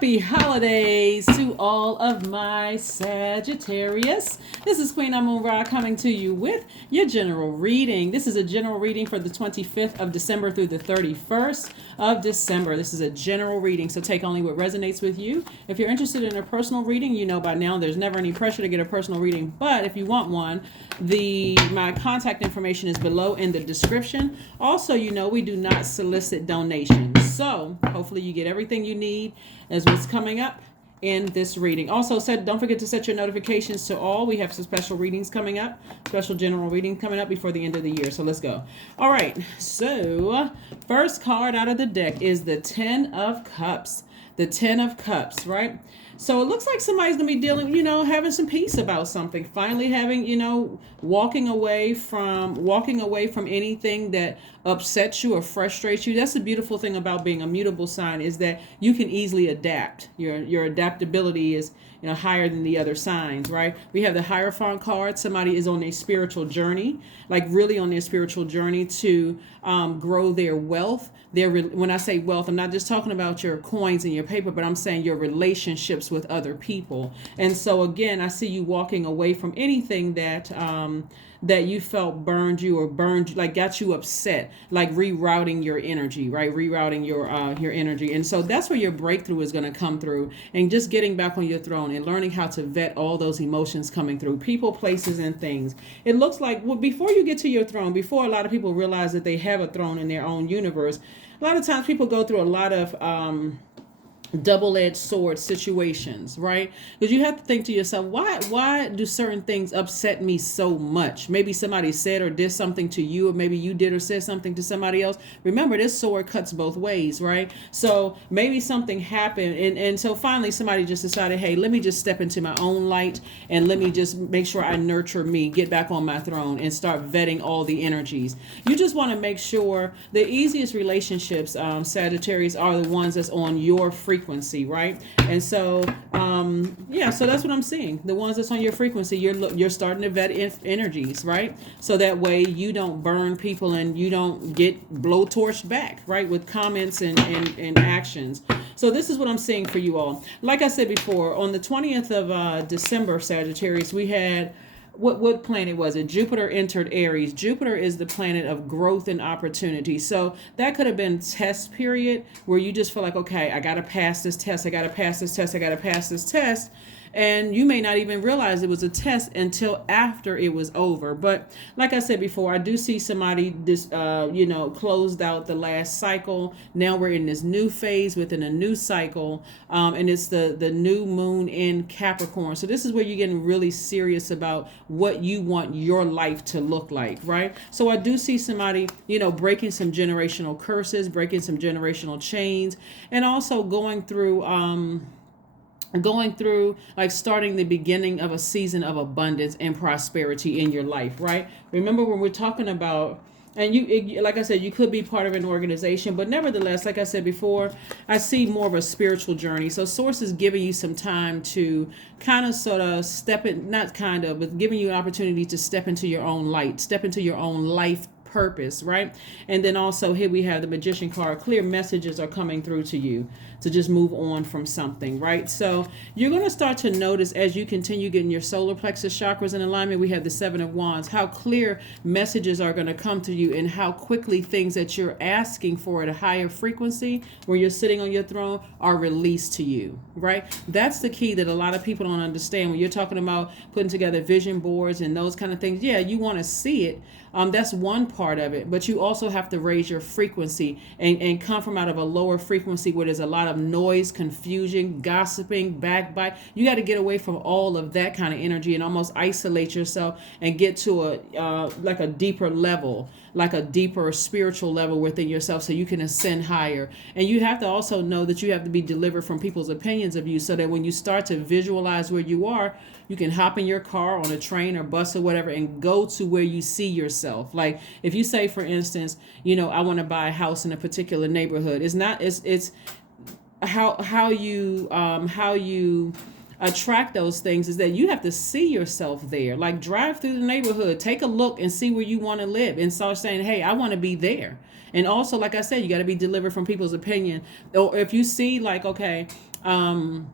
Happy holidays to all of my Sagittarius. This is Queen Amun Ra coming to you with your general reading. This is a general reading for the 25th of December through the 31st of December. This is a general reading, so take only what resonates with you. If you're interested in a personal reading, you know by now there's never any pressure to get a personal reading, but if you want one, my contact information is below in the description. Also, you know we do not solicit donations, so hopefully you get everything you need as what's coming up in this reading. Also, don't forget to set your notifications to all. We have some special readings coming up, special general reading coming up before the end of the year. So let's go. All right. So first card out of the deck is the Ten of Cups. The Ten of Cups, right? So it looks like somebody's going to be dealing, having some peace about something. Finally having, walking away from anything that upsets you or frustrates you. That's the beautiful thing about being a mutable sign, is that you can easily adapt. Your adaptability is higher than the other signs, right? We have the Hierophant card. Somebody is on a spiritual journey, like really on their spiritual journey to grow their wealth. When I say wealth, I'm not just talking about your coins and your paper, but I'm saying your relationships with other people. And so again, I see you walking away from anything that you felt burned you, like got you upset, like rerouting your energy, right? Rerouting your energy. And so that's where your breakthrough is going to come through, and just getting back on your throne and learning how to vet all those emotions coming through, people, places, and things. It looks like, before you get to your throne, before a lot of people realize that they have a throne in their own universe, a lot of times people go through a lot of double-edged sword situations, right? Because you have to think to yourself, why do certain things upset me so much? Maybe somebody said or did something to you, or maybe you did or said something to somebody else. Remember, this sword cuts both ways, right? So maybe something happened, and so finally somebody just decided, hey, let me just step into my own light, and let me just make sure I nurture me, get back on my throne, and start vetting all the energies. You just want to make sure the easiest relationships, Sagittarius, are the ones that's on your frequency, right? And so so that's what I'm seeing. The ones that's on your frequency, you're starting to vet energies, right? So that way you don't burn people and you don't get blowtorched back, right, with comments and actions. So this is what I'm seeing for you all. Like I said before, on the 20th of December, Sagittarius, we had, what planet was it? Jupiter entered Aries. Jupiter is the planet of growth and opportunity. So that could have been test period, where you just feel like, okay, I got to pass this test. I got to pass this test. I got to pass this test. And you may not even realize it was a test until after it was over. But like I said before, I do see somebody closed out the last cycle. Now we're in this new phase within a new cycle. And it's the new moon in Capricorn. So this is where you're getting really serious about what you want your life to look like, right? So I do see somebody, breaking some generational curses, breaking some generational chains, and also going through like starting the beginning of a season of abundance and prosperity in your life, right? Remember, when we're talking about, and like I said, you could be part of an organization, but nevertheless, like I said before, I see more of a spiritual journey. So Source is giving you some time to kind of sort of but giving you an opportunity to step into your own light, step into your own life purpose, right? And then also here we have the Magician card. Clear messages are coming through to you to just move on from something, right? So you're going to start to notice, as you continue getting your solar plexus chakras in alignment, we have the Seven of Wands, how clear messages are going to come to you, and how quickly things that you're asking for at a higher frequency, where you're sitting on your throne, are released to you, right? That's the key that a lot of people don't understand when you're talking about putting together vision boards and those kind of things. Yeah, you want to see it. That's one part of it, but you also have to raise your frequency and come from out of a lower frequency where there's a lot of noise, confusion, gossiping, backbite. You got to get away from all of that kind of energy and almost isolate yourself and get to a deeper level, like a deeper spiritual level within yourself, so you can ascend higher. And you have to also know that you have to be delivered from people's opinions of you, so that when you start to visualize where you are, you can hop in your car, on a train or bus or whatever, and go to where you see yourself. Like if you say, for instance, I want to buy a house in a particular neighborhood. It's how you attract those things is that you have to see yourself there. Like drive through the neighborhood, take a look and see where you want to live, and start saying, hey, I want to be there. And also, like I said, you got to be delivered from people's opinion. Or if you see like, okay, Um,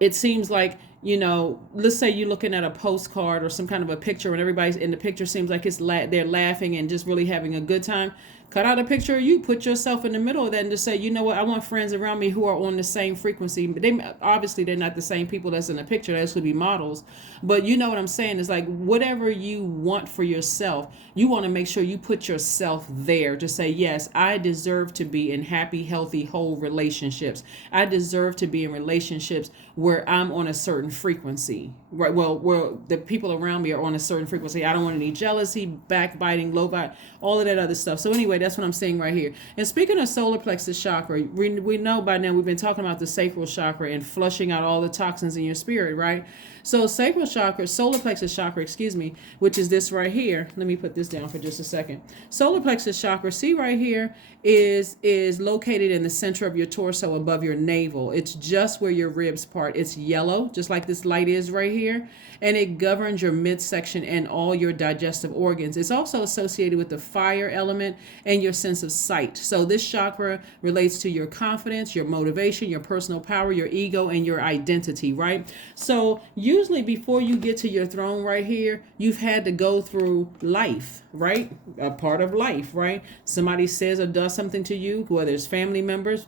it seems like, let's say you're looking at a postcard or some kind of a picture, and everybody's in the picture seems like they're laughing and just really having a good time. Cut out a picture of you, put yourself in the middle of that, and just say, you know what, I want friends around me who are on the same frequency. They obviously they're not the same people that's in the picture. Those could be models, but you know what I'm saying. It's like whatever you want for yourself, you want to make sure you put yourself there to say, yes, I deserve to be in happy, healthy, whole relationships. I deserve to be in relationships where I'm on a certain frequency, right? Well, where the people around me are on a certain frequency. I don't want any jealousy, backbiting, low vibe, all of that other stuff. So anyway, that's what I'm saying right here. And speaking of solar plexus chakra, we know by now we've been talking about the sacral chakra and flushing out all the toxins in your spirit, right? So sacral chakra, solar plexus chakra, excuse me, which is this right here. Let me put this down for just a second. Solar plexus chakra, see right here, is located in the center of your torso above your navel. It's just where your ribs part. It's yellow, just like this light is right here. And it governs your midsection and all your digestive organs. It's also associated with the fire element and your sense of sight. So this chakra relates to your confidence, your motivation, your personal power, your ego, and your identity, right? So usually before you get to your throne right here, you've had to go through life, right? A part of life, right? Somebody says or does something to you, whether it's family members,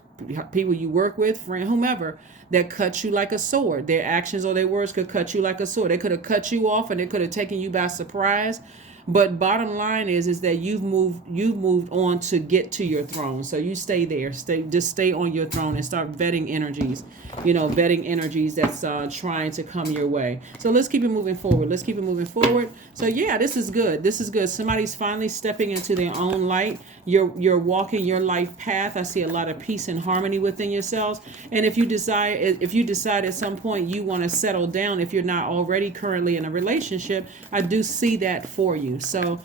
people you work with, friend, whomever, that cuts you like a sword. Their actions or their words could cut you like a sword. They could have cut you off and they could have taken you by surprise. But bottom line is that you've moved on to get to your throne. So you stay there. Stay on your throne and start vetting energies. Vetting energies that's trying to come your way. So let's keep it moving forward. So yeah, this is good. Somebody's finally stepping into their own light. You're walking your life path. I see a lot of peace and harmony within yourselves. And if you decide at some point you want to settle down, if you're not already currently in a relationship, I do see that for you. So,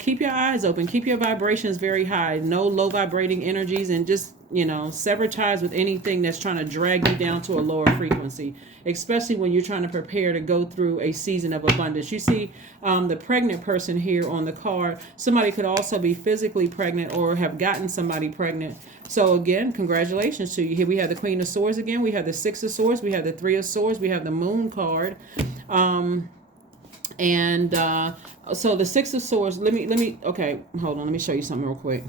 keep your eyes open, keep your vibrations very high, no low vibrating energies, and just, sever ties with anything that's trying to drag you down to a lower frequency, especially when you're trying to prepare to go through a season of abundance. You see the pregnant person here on the card. Somebody could also be physically pregnant or have gotten somebody pregnant. So again, congratulations to you. Here we have the Queen of Swords again. We have the Six of Swords. We have the Three of Swords. We have the Moon card. So the Six of Swords, okay, hold on, let me show you something real quick.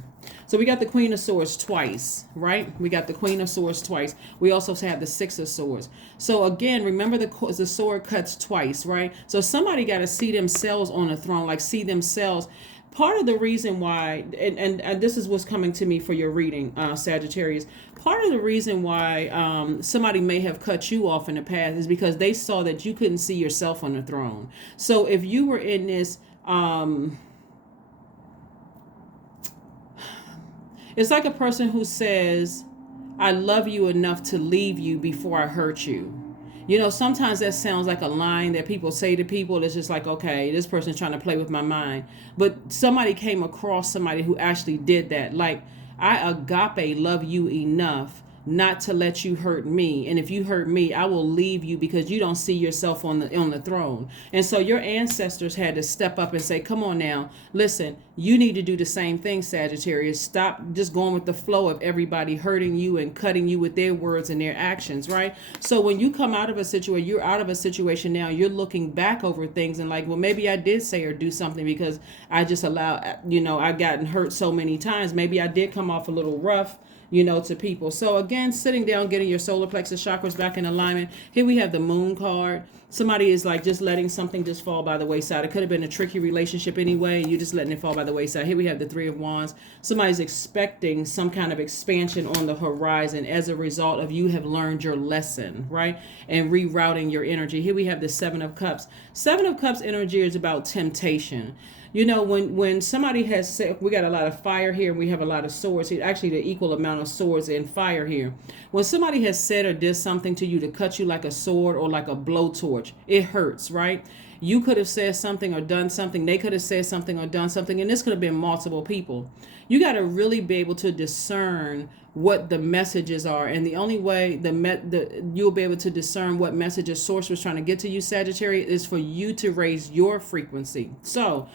So we got the Queen of Swords twice, right? We got the Queen of Swords twice. We also have the Six of Swords. So again, remember the sword cuts twice, right? So somebody got to see themselves on a throne, like see themselves. Part of the reason why, and this is what's coming to me for your reading, Sagittarius, part of the reason why somebody may have cut you off in the past is because they saw that you couldn't see yourself on the throne. So if you were in this, it's like a person who says, I love you enough to leave you before I hurt you. Sometimes that sounds like a line that people say to people. It's just like, okay, this person's trying to play with my mind. But somebody came across somebody who actually did that. Like, I agape love you enough not to let you hurt me. And if you hurt me, I will leave you because you don't see yourself on the throne. And so your ancestors had to step up and say, come on now, listen, you need to do the same thing, Sagittarius. Stop just going with the flow of everybody hurting you and cutting you with their words and their actions, right? So when you come out of a situation, you're out of a situation now, you're looking back over things and like, well, maybe I did say or do something because I just allowed, I've gotten hurt so many times. Maybe I did come off a little rough, to people. So again, sitting down, getting your solar plexus chakras back in alignment. Here we have the Moon card. Somebody is like just letting something just fall by the wayside. It could have been a tricky relationship anyway. You're just letting it fall by the wayside. Here we have the Three of Wands. Somebody's expecting some kind of expansion on the horizon as a result of you have learned your lesson, right? And rerouting your energy. Here we have the Seven of Cups. Seven of Cups energy is about temptation. When somebody has said, we got a lot of fire here and we have a lot of swords here, actually the equal amount of swords and fire here. When somebody has said or did something to you to cut you like a sword or like a blowtorch, it hurts, right? You could have said something or done something. They could have said something or done something. And this could have been multiple people. You got to really be able to discern what the messages are. And the only way you'll be able to discern what messages source was trying to get to you, Sagittarius, is for you to raise your frequency. So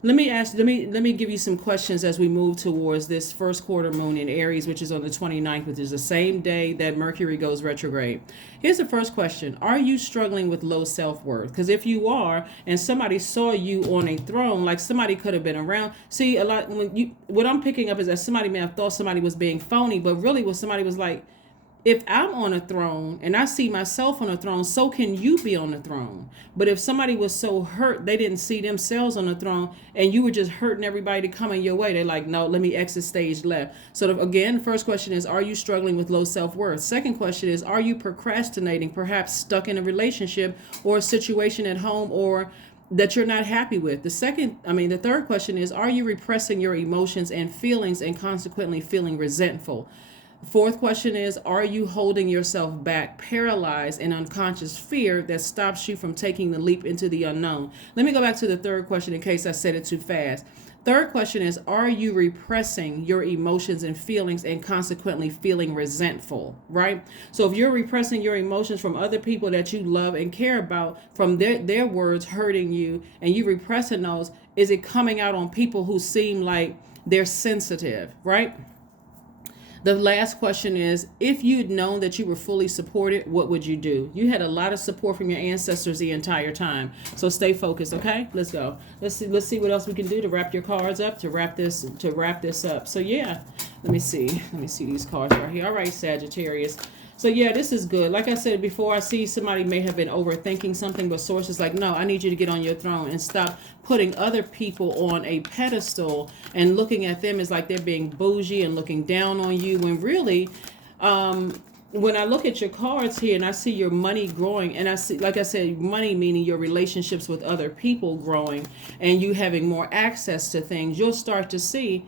Let me give you some questions as we move towards this first quarter moon in Aries, which is on the 29th, which is the same day that Mercury goes retrograde. Here's the first question. Are you struggling with low self-worth? Because if you are, and somebody saw you on a throne, like somebody could have been around. See, a lot what I'm picking up is that somebody may have thought somebody was being phony, but really what somebody was like, if I'm on a throne and I see myself on a throne, so can you be on the throne. But if somebody was so hurt, they didn't see themselves on the throne and you were just hurting everybody coming your way, they're like, no, let me exit stage left. So again, first question is, are you struggling with low self-worth? Second question is, are you procrastinating, perhaps stuck in a relationship or a situation at home or that you're not happy with? The third question is, are you repressing your emotions and feelings and consequently feeling resentful? Fourth question is, are you holding yourself back, paralyzed in unconscious fear that stops you from taking the leap into the unknown? Let me go back to the third question in case I said it too fast. Third question is, are you repressing your emotions and feelings and consequently feeling resentful, right? So if you're repressing your emotions from other people that you love and care about, from their words hurting you, and you repressing those, is it coming out on people who seem like they're sensitive, right? The last question is, if you'd known that you were fully supported, what would you do? You had a lot of support from your ancestors the entire time. So stay focused, okay? Let's go. Let's see what else we can do to wrap your cards up, to wrap this up. So yeah, let me see these cards right here. All right, Sagittarius. So yeah, this is good. Like I said before, I see somebody may have been overthinking something, but source is like, no, I need you to get on your throne and stop putting other people on a pedestal and looking at them as like they're being bougie and looking down on you, when really, when I look at your cards here and I see your money growing, and I see, like I said, money meaning your relationships with other people growing and you having more access to things, you'll start to see,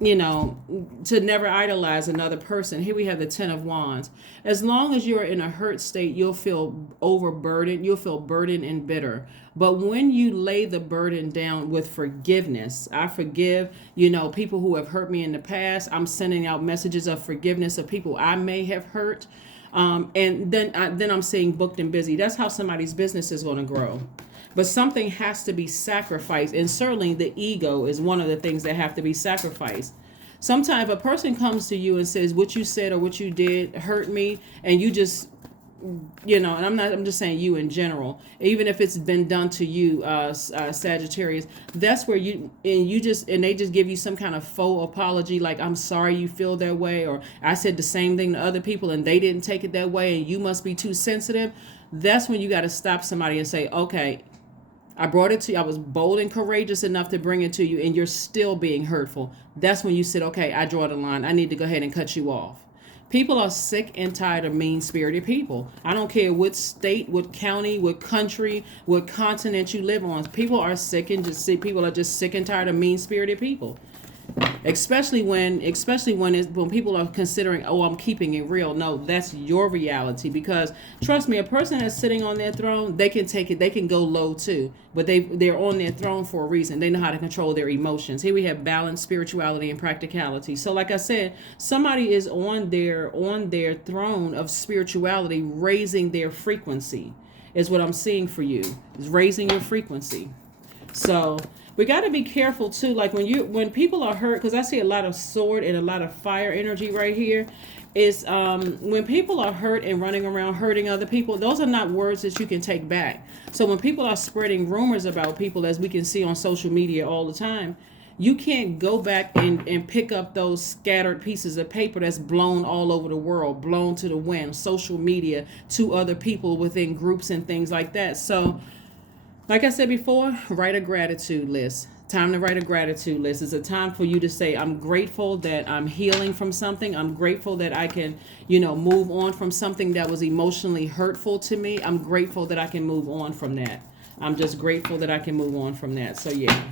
to never idolize another person. Here we have the 10 of Wands. As long as you're in a hurt state, you'll feel overburdened. You'll feel burdened and bitter. But when you lay the burden down with forgiveness, I forgive, people who have hurt me in the past. I'm sending out messages of forgiveness of people I may have hurt. And then I'm saying booked and busy. That's how somebody's business is going to grow. But something has to be sacrificed. And certainly the ego is one of the things that have to be sacrificed. Sometimes if a person comes to you and says, what you said or what you did hurt me, and you just, and I'm just saying you in general, even if it's been done to you, Sagittarius, that's where they just give you some kind of faux apology, like, I'm sorry you feel that way, or I said the same thing to other people and they didn't take it that way and you must be too sensitive. That's when you got to stop somebody and say, okay, I brought it to you. I was bold and courageous enough to bring it to you, and you're still being hurtful. That's when you said, okay, I draw the line. I need to go ahead and cut you off. People are sick and tired of mean-spirited people. I don't care what state, what county, what country, what continent you live on. People are sick and just sick and tired of mean-spirited people. Especially when people are considering, oh, I'm keeping it real. No, that's your reality, because trust me, a person that's sitting on their throne, they can take it, they can go low too, but they're on their throne for a reason. They know how to control their emotions. Here we have balance, spirituality, and practicality. So like I said, somebody is on their throne of spirituality, raising their frequency is what I'm seeing for you, is raising your frequency. So we got to be careful too, like when people are hurt, because I see a lot of sword and a lot of fire energy right here, is when people are hurt and running around hurting other people, those are not words that you can take back. So when people are spreading rumors about people, as we can see on social media all the time, you can't go back and pick up those scattered pieces of paper that's blown all over the world, blown to the wind, social media, to other people within groups and things like that. So like I said before, write a gratitude list. Time to write a gratitude list. It's a time for you to say, I'm grateful that I'm healing from something. I'm grateful that I can, move on from something that was emotionally hurtful to me. I'm grateful that I can move on from that. I'm just grateful that I can move on from that. So yeah.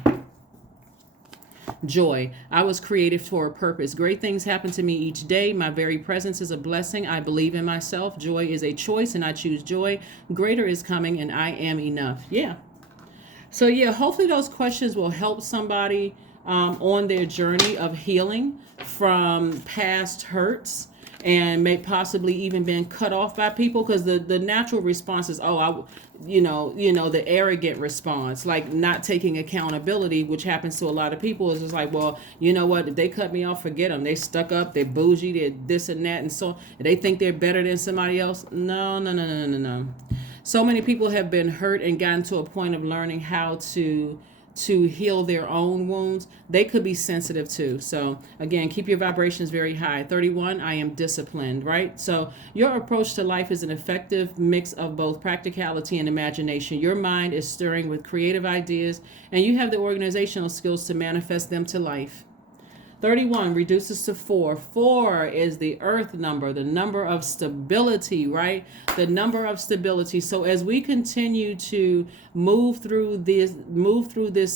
Joy. I was created for a purpose. Great things happen to me each day. My very presence is a blessing. I believe in myself. Joy is a choice and I choose joy. Greater is coming and I am enough. Yeah. So yeah, hopefully those questions will help somebody on their journey of healing from past hurts and may possibly even been cut off by people, because the natural response is, oh, the arrogant response, like not taking accountability, which happens to a lot of people, is just like, well, you know what, if they cut me off, forget them. They stuck up, they're bougie, they're this and that, and so they think they're better than somebody else. No, no, no, no, no, no. So many people have been hurt and gotten to a point of learning how to heal their own wounds. They could be sensitive too. So again, keep your vibrations very high. 31, I am disciplined, right? So your approach to life is an effective mix of both practicality and imagination. Your mind is stirring with creative ideas, and you have the organizational skills to manifest them to life. 31 reduces to 4. 4 is the earth number, the number of stability, right? The number of stability. So as we continue to move through this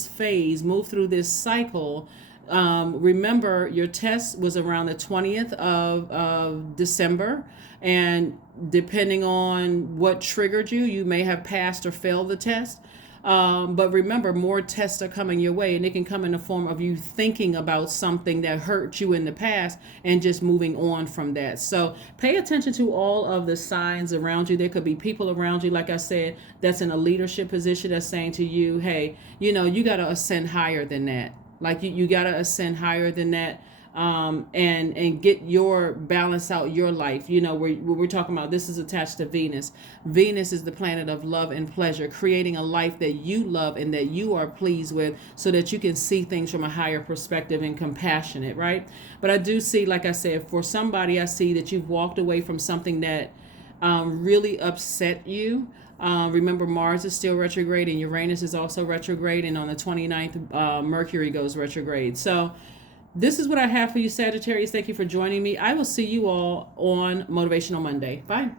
phase, move through this cycle, remember your test was around the 20th of December, and depending on what triggered you, you may have passed or failed the test. But remember, more tests are coming your way, and it can come in the form of you thinking about something that hurt you in the past and just moving on from that. So pay attention to all of the signs around you. There could be people around you, like I said, that's in a leadership position that's saying to you, hey, you got to ascend higher than that. Like you got to ascend higher than that. And get your balance out your life. We're talking about, this is attached to Venus. Venus is the planet of love and pleasure, creating a life that you love and that you are pleased with, so that you can see things from a higher perspective and compassionate, right? But I do see, like I said, for somebody, I see that you've walked away from something that really upset you. Remember, Mars is still retrograde and Uranus is also retrograde, and on the 29th, Mercury goes retrograde. So this is what I have for you, Sagittarius. Thank you for joining me. I will see you all on Motivational Monday. Bye.